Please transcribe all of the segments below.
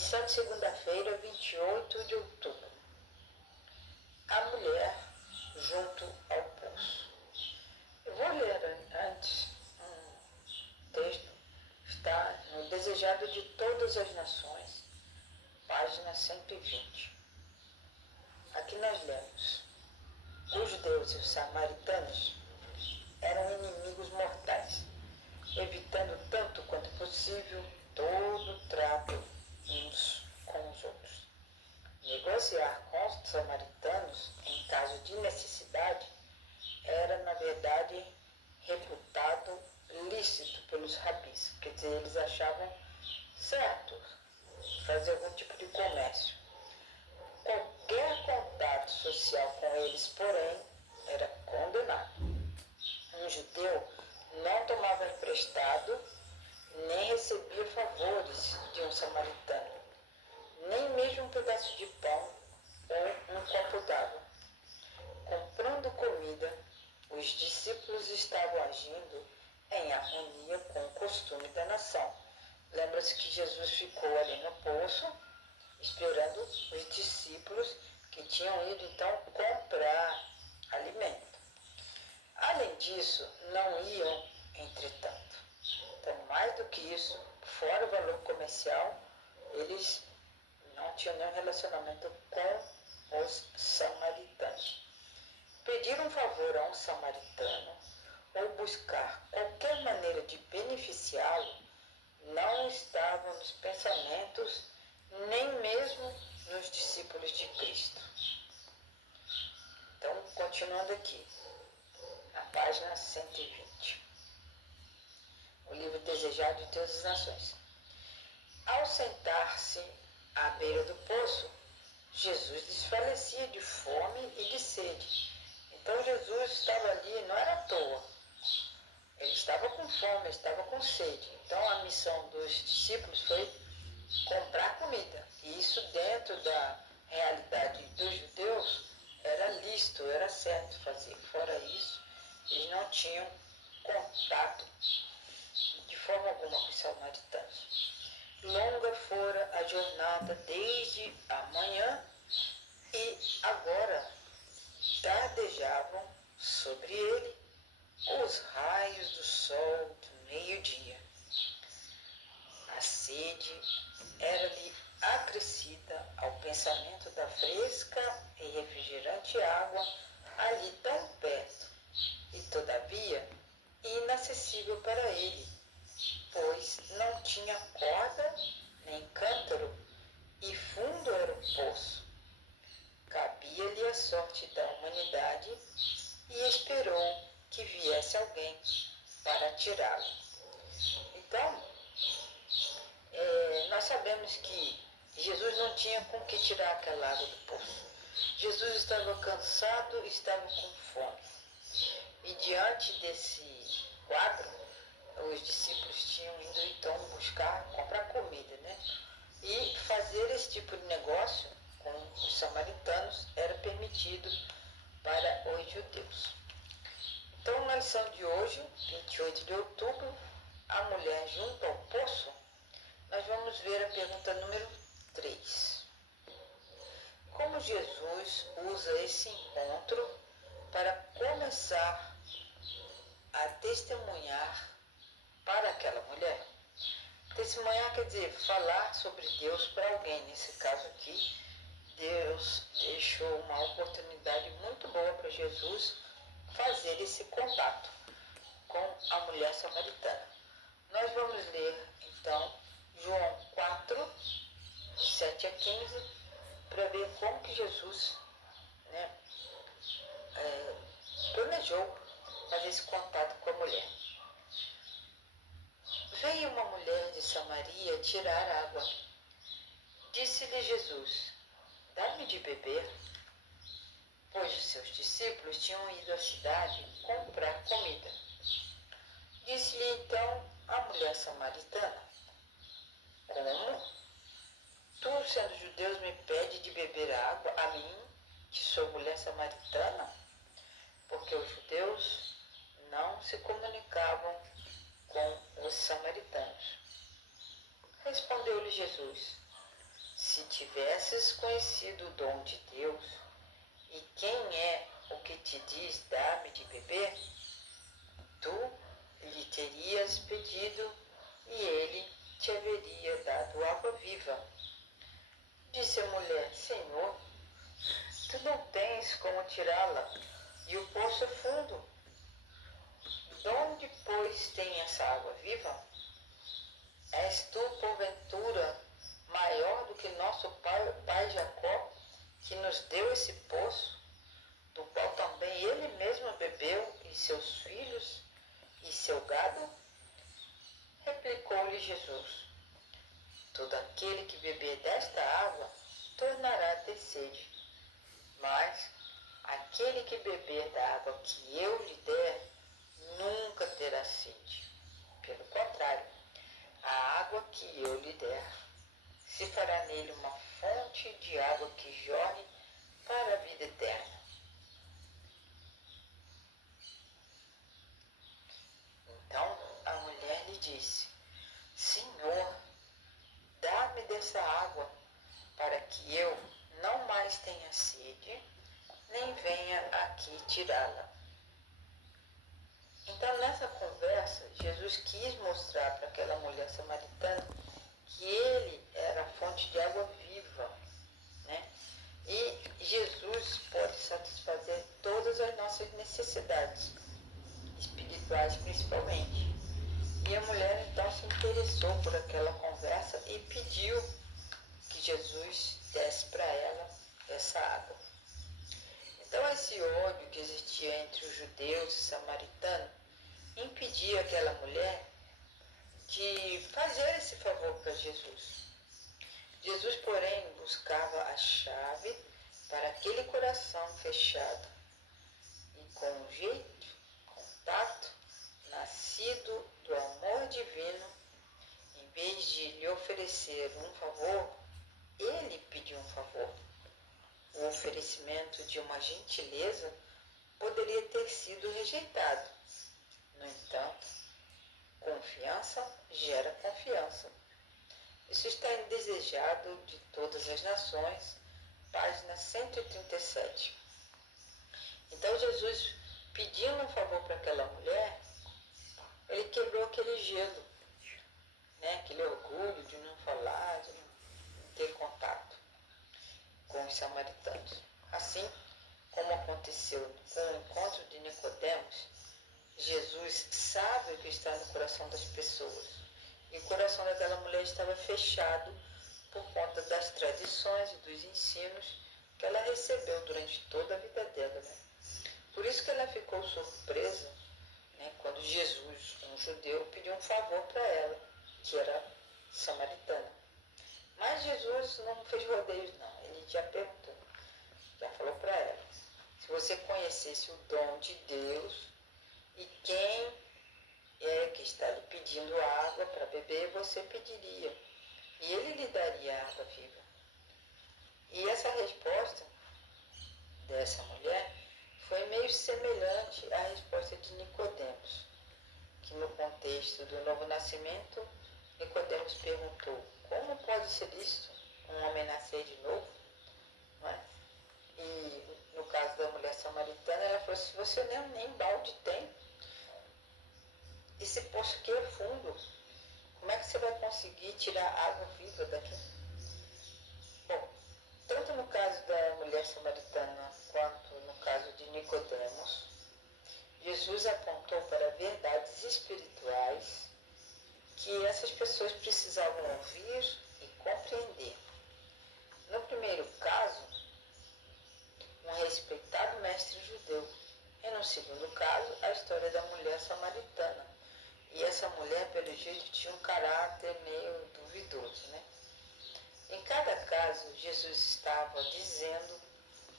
Lição de segunda-feira, 28 de outubro. A mulher junto ao poço. Eu vou ler antes um texto, está no Desejado de Todas as Nações, página 120. Aqui nós lemos: os judeus e os samaritanos eram inimigos mortais, evitando tanto quanto possível todo trato uns com os outros. Negociar com os samaritanos em caso de necessidade era, na verdade, reputado lícito pelos rabis, quer dizer, eles achavam certo fazer algum tipo de comércio. Qualquer contato social com eles, porém, era condenado. Um judeu não tomava emprestado, nem recebia favores de um samaritano, nem mesmo um pedaço de pão ou um copo d'água. Comprando comida, os discípulos estavam agindo em harmonia com o costume da nação. Lembra-se que Jesus ficou ali no poço, esperando os discípulos que tinham ido então comprar alimento. Além disso, não iam, entretanto. Então, mais do que isso, fora o valor comercial, eles não tinham nenhum relacionamento com os samaritanos. Pedir um favor a um samaritano ou buscar qualquer maneira de beneficiá-lo não estava nos pensamentos, nem mesmo nos discípulos de Cristo. Então, continuando aqui, na página 120. O livro Desejado de Todas as Nações. Ao sentar-se à beira do poço, Jesus desfalecia de fome e de sede. Então Jesus estava ali, não era à toa. Ele estava com fome, ele estava com sede. Então a missão dos discípulos foi comprar comida. E isso, dentro da realidade dos judeus, era lícito, era certo fazer. Fora isso, eles não tinham contato de forma alguma com os samaritanos. Longa fora a jornada desde a manhã e agora dardejavam sobre ele os raios do sol do meio-dia. A sede era-lhe acrescida ao pensamento da fresca e refrigerante água ali tão perto, e todavia inacessível para ele, pois não tinha corda nem cântaro, e fundo era o poço. Cabia-lhe a sorte da humanidade e esperou que viesse alguém para tirá-lo. Então, nós sabemos que Jesus não tinha com que tirar aquela água do poço. Jesus estava cansado, estava com fome. E diante desse quadro, os discípulos tinham ido então comprar comida, né? E fazer esse tipo de negócio com os samaritanos era permitido para os judeus. Então, na lição de hoje, 28 de outubro, a mulher junto ao poço, nós vamos ver a pergunta número 3. Como Jesus usa esse encontro para começar a testemunhar para aquela mulher? Testemunhar quer dizer falar sobre Deus para alguém. Nesse caso aqui, Deus deixou uma oportunidade muito boa para Jesus fazer esse contato com a mulher samaritana. Nós vamos ler então João 4, 7 a 15, para ver como que Jesus planejou fazer esse contato com a mulher. Veio uma mulher de Samaria tirar água. Disse-lhe Jesus: dá-me de beber. Pois os seus discípulos tinham ido à cidade comprar comida. Disse-lhe então a mulher samaritana: como? Tu, sendo judeu, me pede de beber água a mim, que sou mulher samaritana? Porque os judeus não se comunicavam com os samaritanos. Respondeu-lhe Jesus: Se tivesses conhecido o dom de Deus, e quem é o que te diz, dá-me de beber, tu lhe terias pedido e ele te haveria dado água viva. Disse a mulher: Senhor, tu não tens como tirá-la, e o poço é fundo. De onde, pois, tem essa água viva? És tu, porventura, maior do que nosso pai Jacó, que nos deu esse poço, do qual também ele mesmo bebeu, e seus filhos, e seu gado? Replicou-lhe Jesus: todo aquele que beber desta água tornará a ter sede, mas aquele que beber da água que eu lhe der nunca terá sede. Pelo contrário, a água que eu lhe der se fará nele uma fonte de água que jorre para a vida eterna. Então a mulher lhe disse: Senhor, dá-me dessa água, para que eu não mais tenha sede, nem venha aqui tirá-la. Então, nessa conversa, Jesus quis mostrar para aquela mulher samaritana que ele era a fonte de água viva, né? E Jesus pode satisfazer todas as nossas necessidades, espirituais principalmente. E a mulher então se interessou por aquela conversa e pediu que Jesus desse para ela essa água. Então esse ódio que existia entre os judeus e samaritanos impedia aquela mulher de fazer esse favor para Jesus. Jesus, porém, buscava a chave para aquele coração fechado e com jeito, com tato, nascido do amor divino, em vez de lhe oferecer um favor, ele pediu um favor. O oferecimento de uma gentileza poderia ter sido rejeitado. No entanto, confiança gera confiança. Isso está em Desejado de Todas as Nações, página 137. Então Jesus, pedindo um favor para aquela mulher, ele quebrou aquele gelo, né? Aquele orgulho de não falar, de não ter contato com os samaritanos. Assim como aconteceu com o encontro de Nicodemos, Jesus sabe o que está no coração das pessoas. E o coração daquela mulher estava fechado por conta das tradições e dos ensinos que ela recebeu durante toda a vida dela, né? Por isso que ela ficou surpresa, né, quando Jesus, um judeu, pediu um favor para ela, que era samaritana. Mas Jesus não fez rodeios, não. Ele já perguntou, já falou para ela: se você conhecesse o dom de Deus e quem é que está lhe pedindo água para beber, você pediria, e ele lhe daria água viva. E essa resposta dessa mulher foi meio semelhante à resposta de Nicodemos, que no contexto do novo nascimento, Nicodemos perguntou: como pode ser isto, um homem nascer de novo? Não é? E no caso da mulher samaritana, ela falou: se você nem balde tem, esse poço aqui é fundo, como é que você vai conseguir tirar água viva daqui? Bom, tanto no caso da mulher samaritana quanto no caso de Nicodemos, Jesus apontou para verdades espirituais que essas pessoas precisavam ouvir e compreender. No primeiro caso, um respeitado mestre judeu, e no segundo caso, a história da mulher samaritana. E essa mulher, pelo jeito, tinha um caráter meio duvidoso, né? Em cada caso, Jesus estava dizendo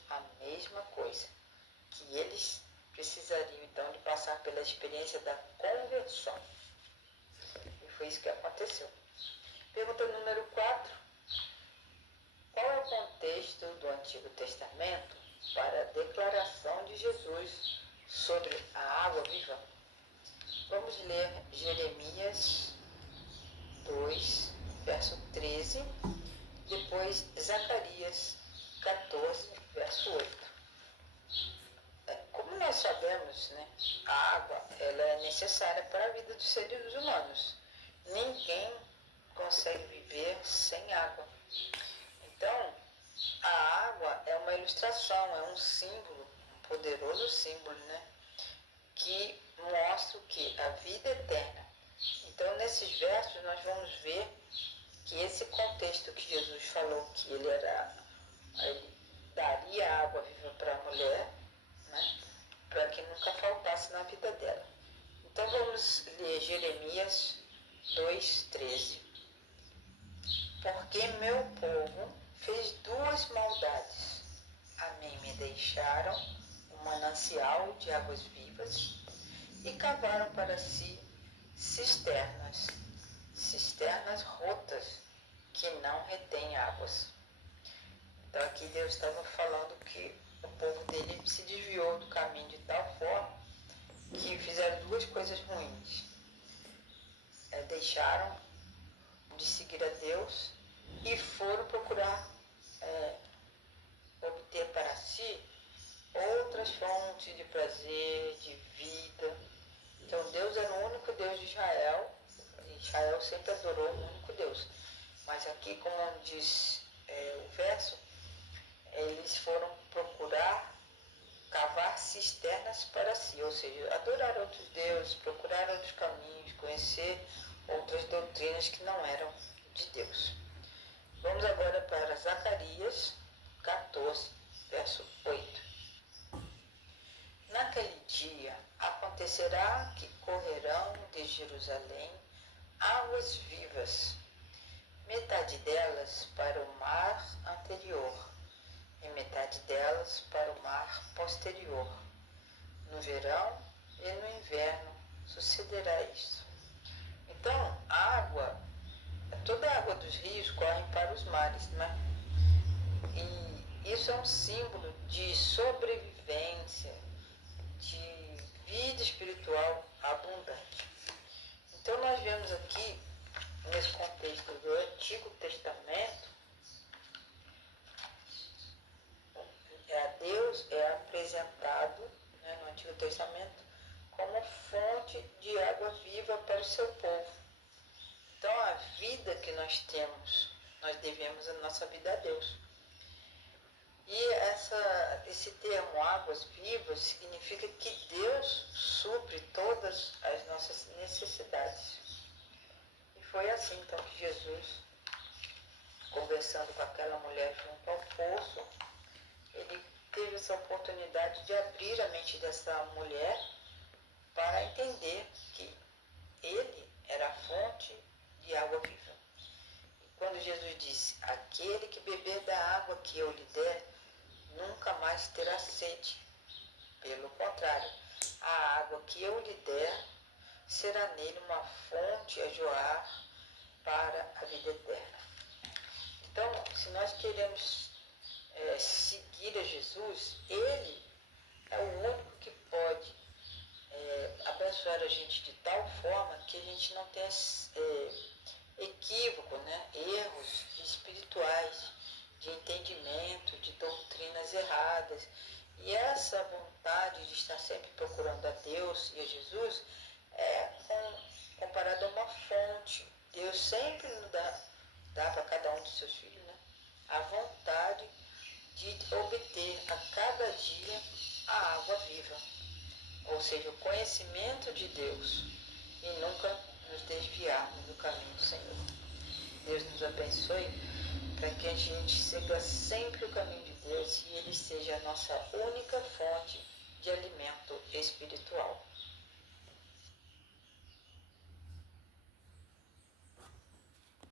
a mesma coisa, que eles precisariam então de passar pela experiência da conversão. E foi isso que aconteceu. Pergunta número 4. Qual é o contexto do Antigo Testamento para a declaração de Jesus sobre a água viva? Vamos ler Jeremias 2, verso 13, depois Zacarias 14, verso 8. Como nós sabemos, né, a água ela é necessária para a vida dos seres humanos. Ninguém consegue viver sem água. Então, a água é uma ilustração, é um símbolo, um poderoso símbolo, né, que mostra o que? A vida eterna. Então, nesses versos, nós vamos ver que esse contexto que Jesus falou que ele daria água viva para a mulher, né, para que nunca faltasse na vida dela. Então vamos ler Jeremias 2,13. Porque meu povo fez duas maldades. A mim me deixaram um manancial de águas vivas e cavaram para si cisternas rotas que não retêm águas. Então aqui Deus estava falando que o povo dele se desviou do caminho de tal forma que fizeram duas coisas ruins. Deixaram de seguir a Deus e foram procurar obter para si outras fontes de prazer, de vida. Então Deus era o único Deus de Israel. Israel sempre adorou o único Deus. Mas aqui, como diz o verso, eles foram procurar cavar cisternas para si, ou seja, adorar outros deuses, procurar outros caminhos, conhecer outras doutrinas que não eram de Deus. Vamos agora para Zacarias 14, verso 8. Naquele dia acontecerá que correrão de Jerusalém águas vivas, metade delas para o mar anterior e metade delas para o mar posterior. No verão e no inverno sucederá isso. Então, toda a água dos rios corre para os mares, né? E isso é um símbolo de sobrevivência, de vida espiritual abundante. Então, nós vemos aqui, nesse contexto do Antigo Testamento, Deus é apresentado, né, no Antigo Testamento como fonte de água viva para o seu povo. Então a vida que nós temos, nós devemos a nossa vida a Deus. E esse termo águas vivas significa que Deus supre todas as nossas necessidades. E foi assim então que Jesus, conversando com aquela mulher junto ao poço, ele teve essa oportunidade de abrir a mente dessa mulher para entender que ele era a fonte de água viva. E quando Jesus disse, aquele que beber da água que eu lhe der, nunca mais terá sede. Pelo contrário, a água que eu lhe der será nele uma fonte a jorrar para a vida eterna. Então, se nós queremos seguir a Jesus, ele é o único que pode abençoar a gente de tal forma que a gente não tenha equívoco, né? Erros espirituais, de entendimento, de doutrinas erradas. E essa vontade de estar sempre procurando a Deus e a Jesus é comparada a uma fonte. Deus sempre nos dá para cada um dos seus filhos, né, a vontade de obter a cada dia a água viva, ou seja, o conhecimento de Deus, e nunca nos desviarmos do caminho do Senhor. Deus nos abençoe para que a gente siga sempre o caminho de Deus e Ele seja a nossa única fonte de alimento espiritual.